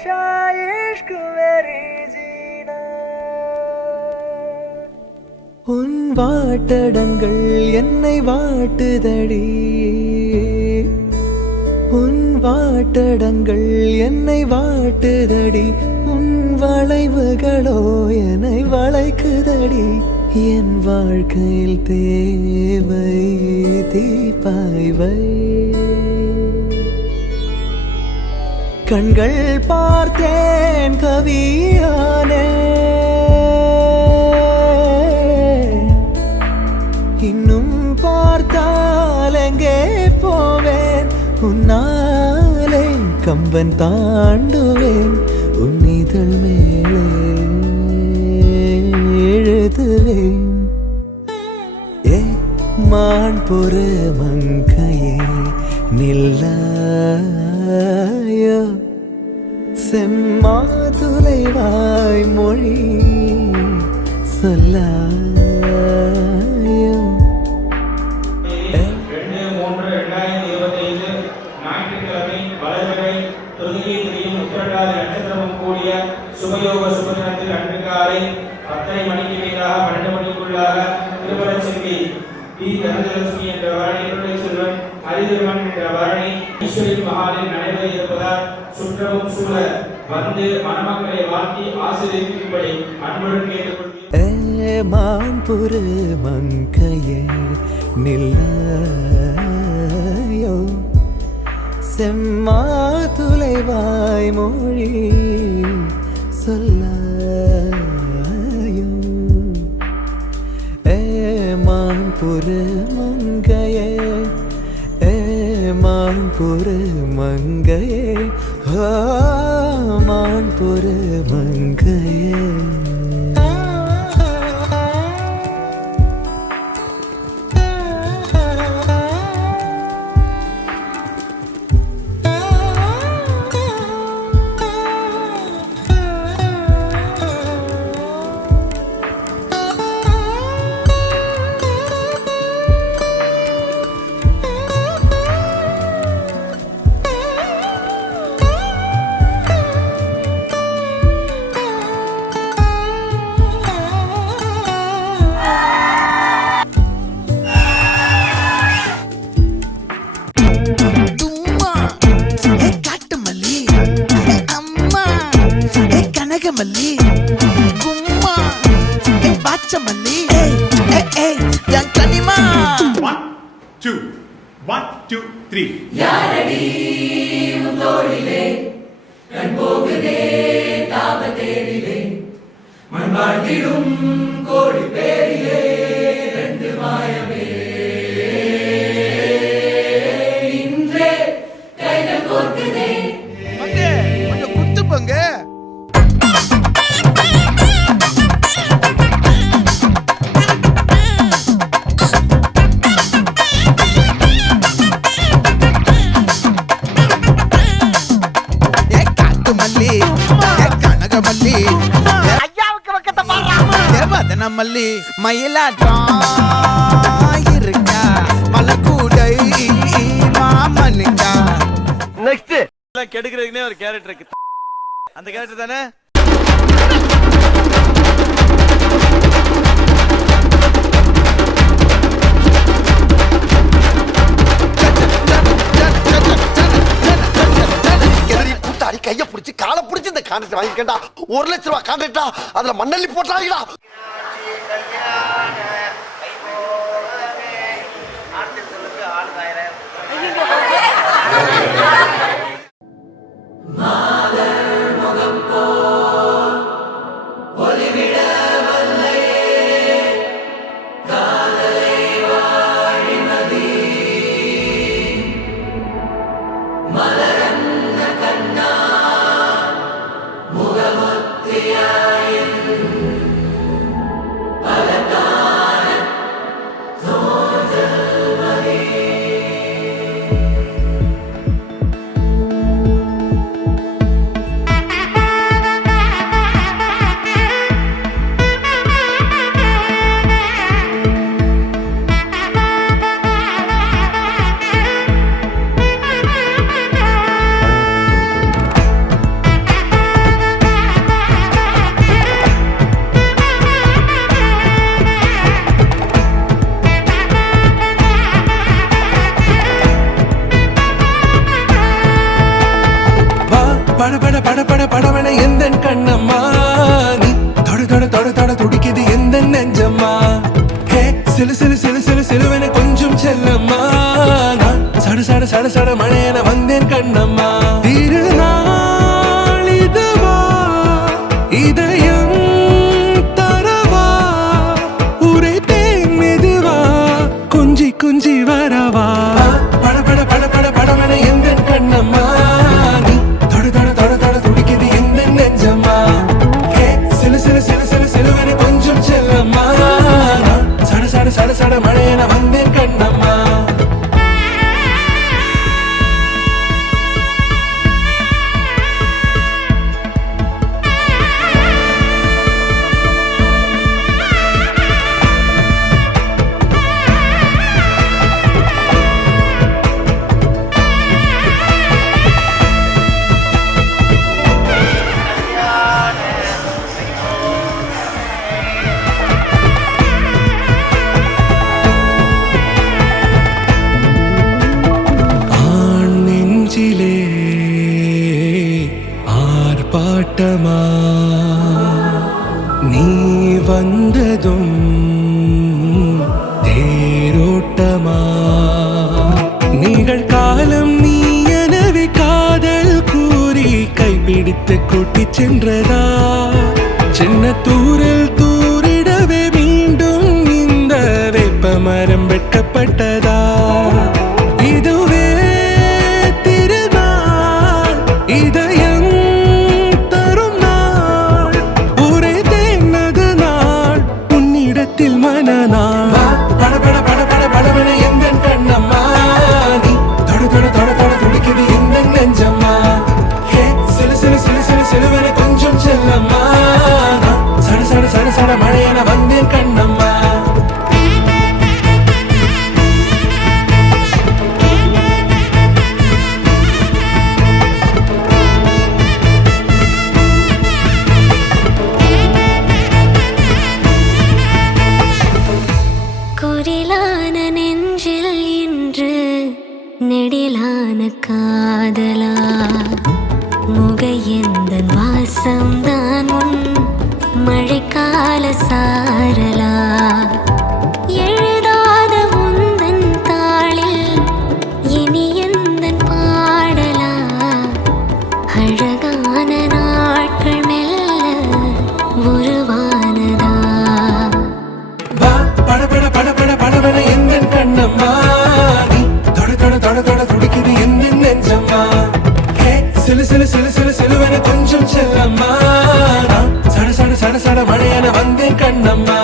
हमेशा इश्क मेरी जीना உன் வாட்டடங்கள் என்னை வாட்டுதடி உன் வாட்டடங்கள் என்னை வாட்டுதடி உன் வளைவுகளோ என்னை வளைக்குதடி என் வாழ்க்கையில் தேவை தீபாய்வை கண்கள் பார்த்தேன் கவியானே இன்னும் பார்த்தால் எங்கே போவேன் உன்னாலே கம்பன் தாண்டுவேன் உன் இதழ் மேலே எழுதுவேன் ஏ மான் பொறு மங்கையே நில்லாயோ செம்மாதுளைவாய் மொழி சொல்லாயோ 2-3-2025 ஞாயிற்றுக்கிழமை வளர்பிறை தொழுகையும் உத்திரட்டாதி நட்சத்திரமும் கூடிய சுபயோக சுபதினத்தில் அன்று காலை 10:30 மணிக்கு மேலாக 12 மணிக்குள்ளாக திருமணச்செல்வி டி தனலட்சுமி என்ற வரணி செல்வன் ஹரிதர்மன் என்ற வரணி ஈஸ்வரி மகாலில் நடைபெற இருப்பதால் சுற்றமும் சூழ வந்து மணமக்களை வாழ்த்தி ஆசீர்வதிக்கும்படி அன்புடன் கேட்டுக்கொள்கிறேன். மான்புரு மங்கையே நில்லாயோ செம்மாதுளைவாய் மொழி சொல்லாயோ மான்புரு மங்கையே மான்புரு மங்கையே மான்புரு மங்கையே மல்லி கும்மா பாச்சமல்லி என் கனிமா 1 2 1 2 3 யாரடி முத்தோடிலே கண் போகுதே தாபத்தேரிலே மண் வாழ்ந்திடும் கோடி பேரிலே ரெண்டு மாயமே இன்றே கைகள் கோர்க்குதே கொஞ்சம் குத்து பங்க மல்லி மயிலாட்டம் இருக்கா மலக்கூடை மாமனுக்கா நெக்ஸ்ட் கெடுக்கிறதுக்குனே ஒரு கேரக்டர் இருக்கு அந்த கேரக்டர் தானே கைய பிடிச்சி காலை பிடிச்சி இந்த கான்ட்ராக்ட் வாங்கிக்கண்டா 1 லட்சம் ரூபாய் கான்ட்ராக்டா அதுல மண்ணள்ளி போட்டாங்கடா சட சட மழையென வந்தேன் கண்ணம்மா திருநாள் இதுவா இதயம் தரவா உரைத்தேன் மெதுவா கொஞ்சி கொஞ்சி வரவா பட பட பட பட படவன எந்த கண்ணம்மா நீ தொட தொட தொட தொட துடிக்குது எந்த நெஞ்சம்மா சிலு சிலு சிலு சிலு சிலுவனை கொஞ்சம் செல்லம்மா சட சட சட சட மழையென வந்தேன் கண்ணம்மா ஆர்ப்பாட்டமா நீ வந்ததும் தேரோட்டமா நிகழ்காலம் நீ எனவே காதல் கூறி கைப்பிடித்து கூட்டிச் சென்றதா சின்ன தூரல் தூரிடவே மீண்டும் இந்த வேப்ப மரம் வெட்கப்பட்டதா இதுவே திருநாள் இதயம் தரும் நாள் ஒரே தேனது நாள் உன்னிடத்தில் மனநாள் பட பட பட பட படவன எந்த கண்ணம்மா நீ தொட தொட தொட தொட துடிக்குது எந்த நெஞ்சம்மா சிலு சிலு சிலு சிலு சிலுவன கொஞ்சம் செல்லம்மா சட சட சட சட மழையென வந்தேன் கண்ணம்மா குரிலான நெஞ்சில் இன்று நெடிலான காதலா முக எந்த வாசம்தான் உன் மழைக்கால சாரலா எழுதாத உந்தன் தாளில் இனி எந்தன் பாடலா அழகான நாட்கள் மெல்ல உருவானதா பட பட பட பட படவன எந்த கண்ணம்மா நீ தொட தொட தொட தொட துடிக்குது எந்த நெஞ்சம்மா சிலு சிலு சிலு சிலு சிலுவன கொஞ்சம் செல்லம்மா சட சட சட சட மழையென வந்தேன் கண்ணம்மா